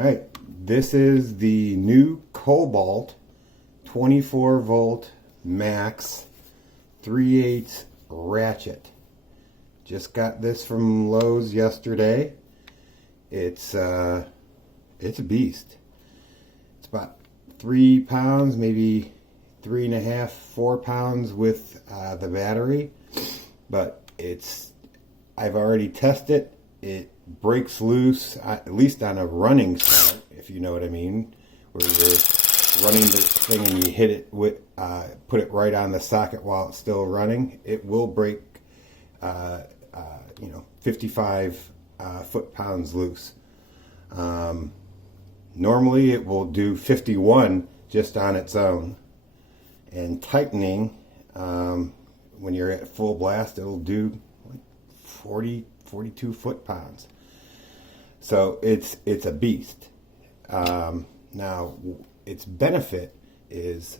Alright, this is the new Kobalt 24 volt max 3/8 ratchet. Just got this from Lowe's yesterday. It's a beast. It's about 3 pounds, maybe 3.5, 4 pounds with the battery, but I've already tested it. It breaks loose, at least on a running start, if you know what I mean, where you're running the thing and you hit it with, put it right on the socket while it's still running. It will break, 55 foot-pounds loose. Normally it will do 51 just on its own. And tightening, when you're at full blast, it'll do like 40, 42 foot-pounds. So it's a beast. Now, its benefit is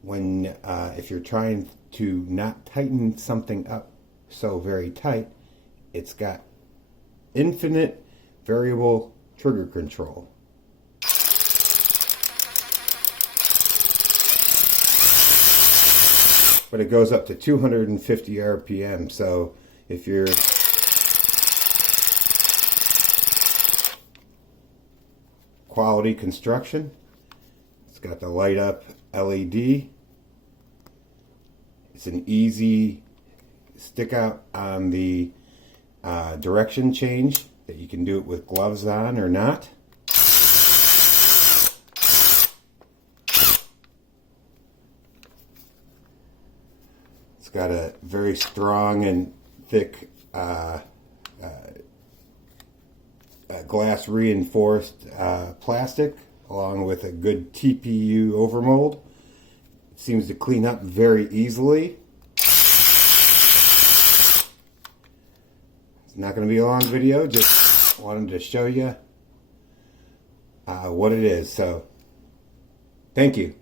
when if you're trying to not tighten something up so very tight, it's got infinite variable trigger control. But it goes up to 250 RPM, so if you're quality construction, it's got the light up LED. It's an easy stick out on the direction change that you can do it with gloves on or not. It's got a very strong and thick glass reinforced plastic, along with a good TPU overmold. It seems to clean up very easily. It's not going to be a long video, just wanted to show you what it is. So, thank you.